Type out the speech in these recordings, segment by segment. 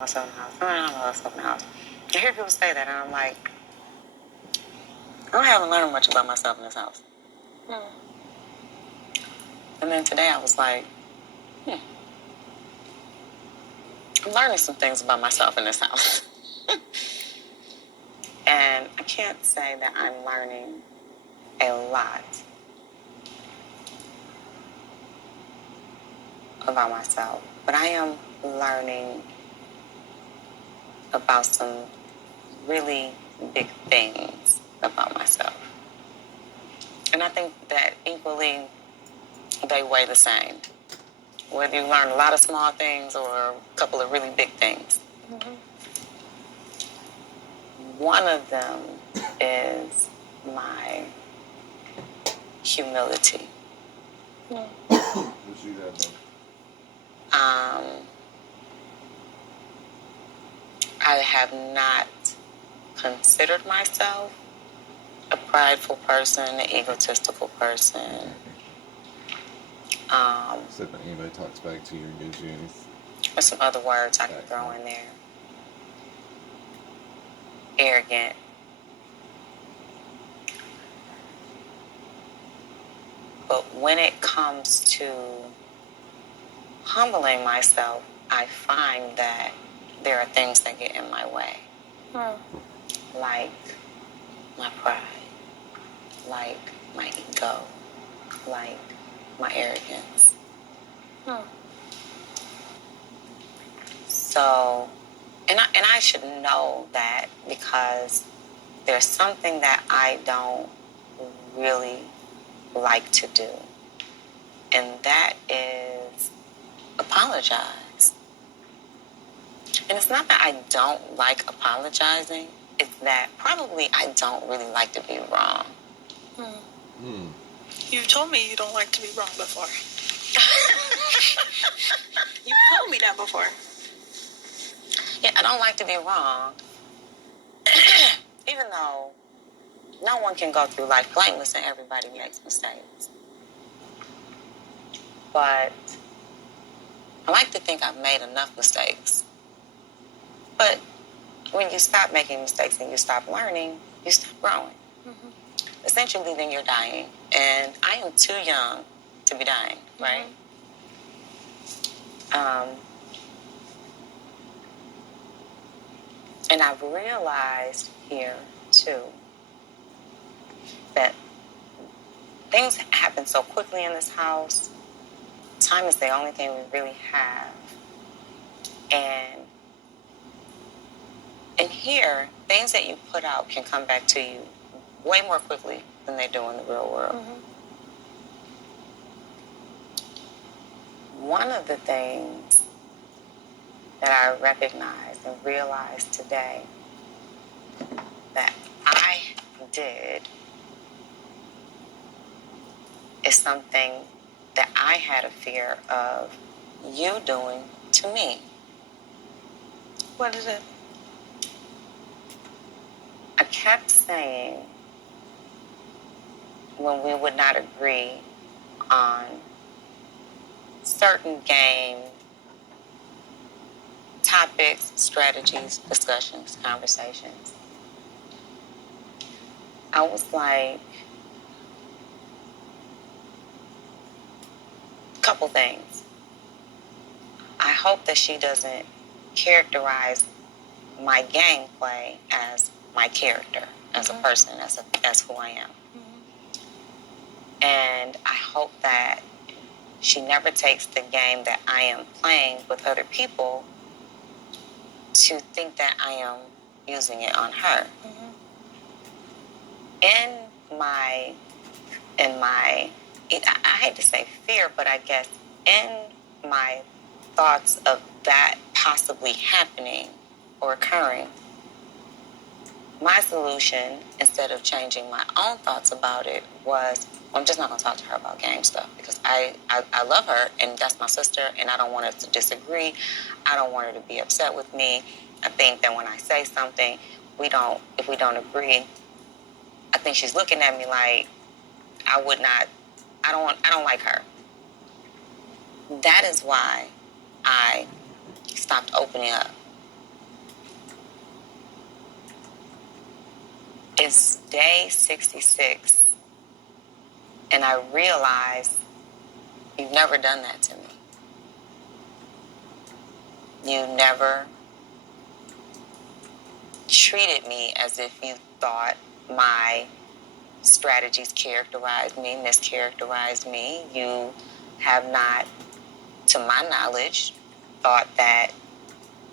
myself in the house. I don't know myself in the house. I hear people say that, and I'm like, I haven't learned much about myself in this house. And then today I was like, I'm learning some things about myself in this house. And I can't say that I'm learning a lot about myself, but I am learning about some really big things about myself. And I think that equally they weigh the same. Whether you learn a lot of small things or a couple of really big things. Mm-hmm. One of them is my humility. What's you got, though? I have not considered myself a prideful person, an egotistical person. Except when anybody talks back to you or gives you anything. There's some other words I can throw in there. Arrogant. But when it comes to humbling myself, I find that there are things that get in my way. Like my pride, like my ego, like my arrogance. So, and I should know that because there's something that I don't really like to do. And that is apologize. And it's not that I don't like apologizing. It's that probably I don't really like to be wrong. You've told me you don't like to be wrong before. You've told me that before. Yeah, I don't like to be wrong. Even though no one can go through life blameless and everybody makes mistakes. But I like to think I've made enough mistakes. But when you stop making mistakes and you stop learning, you stop growing. Mm-hmm. Essentially, then you're dying. And I am too young to be dying, right? And I've realized here, too, that things happen so quickly in this house. Time is the only thing we really have. And in here, things that you put out can come back to you way more quickly than they do in the real world. Mm-hmm. One of the things that I recognized and realized today that I did is something that I had a fear of you doing to me. What is it? I kept saying when we would not agree on certain game topics, strategies, discussions, conversations, I was like, a couple things. I hope that she doesn't characterize my gameplay as my character, as a person, as who I am. Mm-hmm. And I hope that she never takes the game that I am playing with other people to think that I am using it on her. Mm-hmm. I hate to say fear, but I guess in my thoughts of that possibly happening or occurring, my solution, instead of changing my own thoughts about it, was, I'm just not going to talk to her about game stuff because I love her and that's my sister and I don't want her to disagree. I don't want her to be upset with me. I think that when I say something, if we don't agree, I think she's looking at me like I don't like her. That is why I stopped opening up It's day 66, and I realize you've never done that to me. You never treated me as if you thought my strategies characterized me, mischaracterized me. You have not, to my knowledge, thought that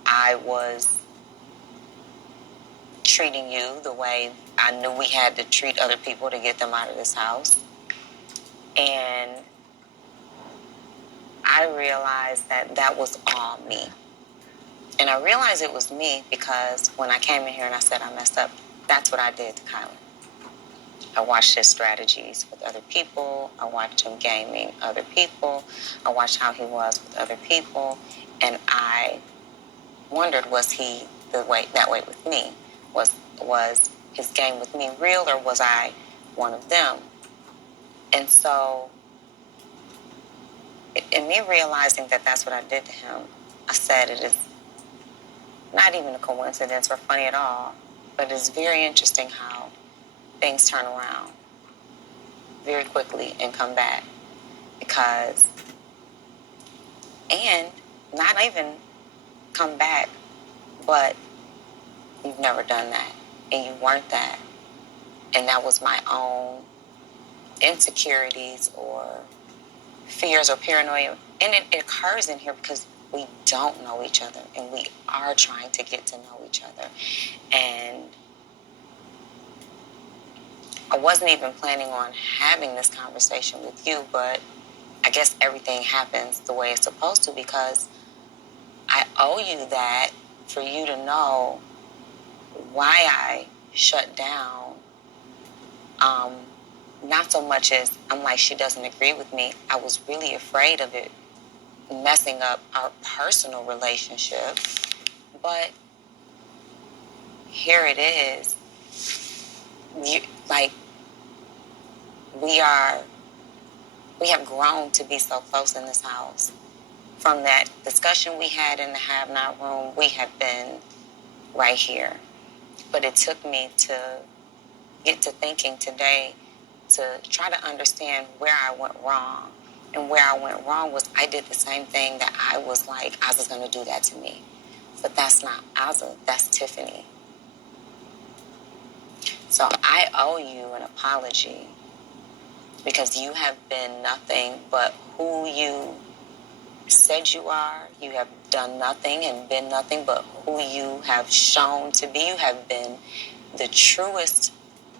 I was treating you the way I knew we had to treat other people to get them out of this house. And I realized that that was all me. And I realized it was me because when I came in here and I said I messed up, that's what I did to Kylan. I watched his strategies with other people. I watched him gaming other people. I watched how he was with other people. And I wondered, was he that way with me? Was his game with me real, or was I one of them? And so, in me realizing that that's what I did to him, I said it is not even a coincidence or funny at all, but it's very interesting how things turn around very quickly and come back. Because, and not even come back, but you've never done that, and you weren't that. And that was my own insecurities or fears or paranoia. And it occurs in here because we don't know each other, and we are trying to get to know each other. And I wasn't even planning on having this conversation with you, but I guess everything happens the way it's supposed to, because I owe you that, for you to know why I shut down. Not so much as I'm like, she doesn't agree with me. I was really afraid of it messing up our personal relationship. But here it is. We have grown to be so close in this house. From that discussion we had in the have-not room, we have been right here. But it took me to get to thinking today to try to understand where I went wrong. And where I went wrong was I did the same thing that I was like, Ahza's going to do that to me. But that's not Ahza, that's Tiffany. So I owe you an apology, because you have been nothing but who you said you are. You have done nothing and been nothing but who you have shown to be. You have been the truest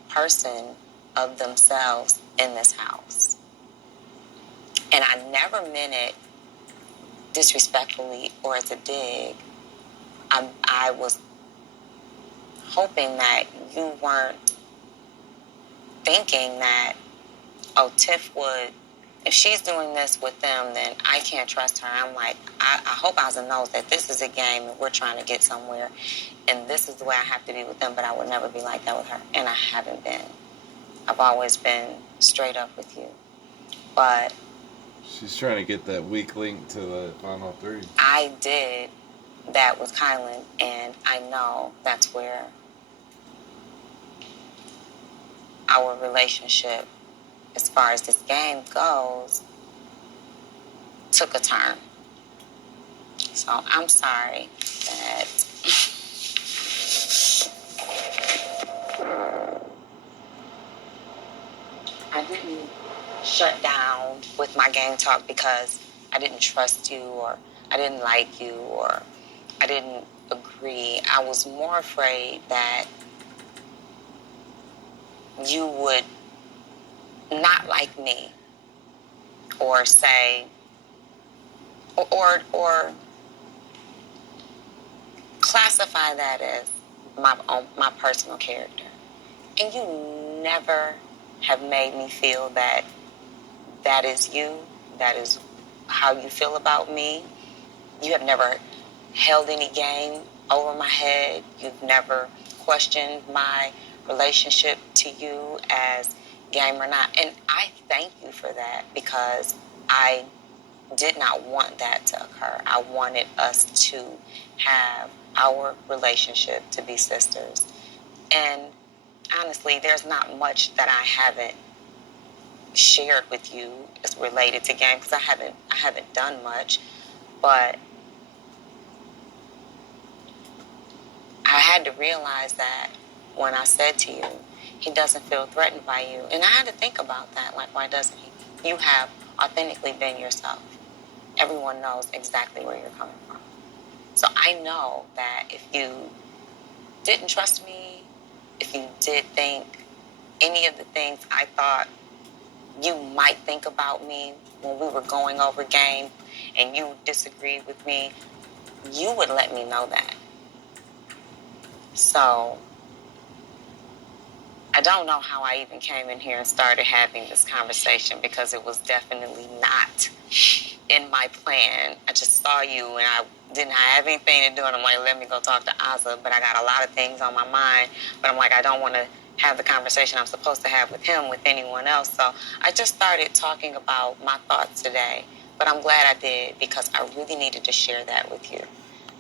person of themselves in this house. And I never meant it disrespectfully or as a dig. I was hoping that you weren't thinking that, oh, Tiff would, if she's doing this with them, then I can't trust her. I'm like, I hope Ahza knows that this is a game and we're trying to get somewhere, and this is the way I have to be with them, but I would never be like that with her. And I haven't been. I've always been straight up with you. But She's trying to get that weak link to the final three. I did that with Kylan, and I know that's where our relationship, as far as this game goes, took a turn. So I'm sorry that I didn't shut down with my game talk because I didn't trust you, or I didn't like you, or I didn't agree. I was more afraid that you would not like me, or say, or classify that as my personal character. And you never have made me feel that that is you, that is how you feel about me. You have never held any game over my head. You've never questioned my relationship to you as game or not. And I thank you for that, because I did not want that to occur. I wanted us to have our relationship to be sisters. And honestly, there's not much that I haven't shared with you as related to game, because I haven't done much, but I had to realize that when I said to you, he doesn't feel threatened by you. And I had to think about that. Like, why doesn't he? You have authentically been yourself. Everyone knows exactly where you're coming from. So I know that if you didn't trust me, if you did think any of the things I thought you might think about me when we were going over game and you disagreed with me, you would let me know that. So I don't know how I even came in here and started having this conversation, because it was definitely not in my plan. I just saw you and I didn't have anything to do, and I'm like, let me go talk to Ahza, but I got a lot of things on my mind, but I'm like, I don't want to have the conversation I'm supposed to have with him with anyone else. So I just started talking about my thoughts today, but I'm glad I did, because I really needed to share that with you.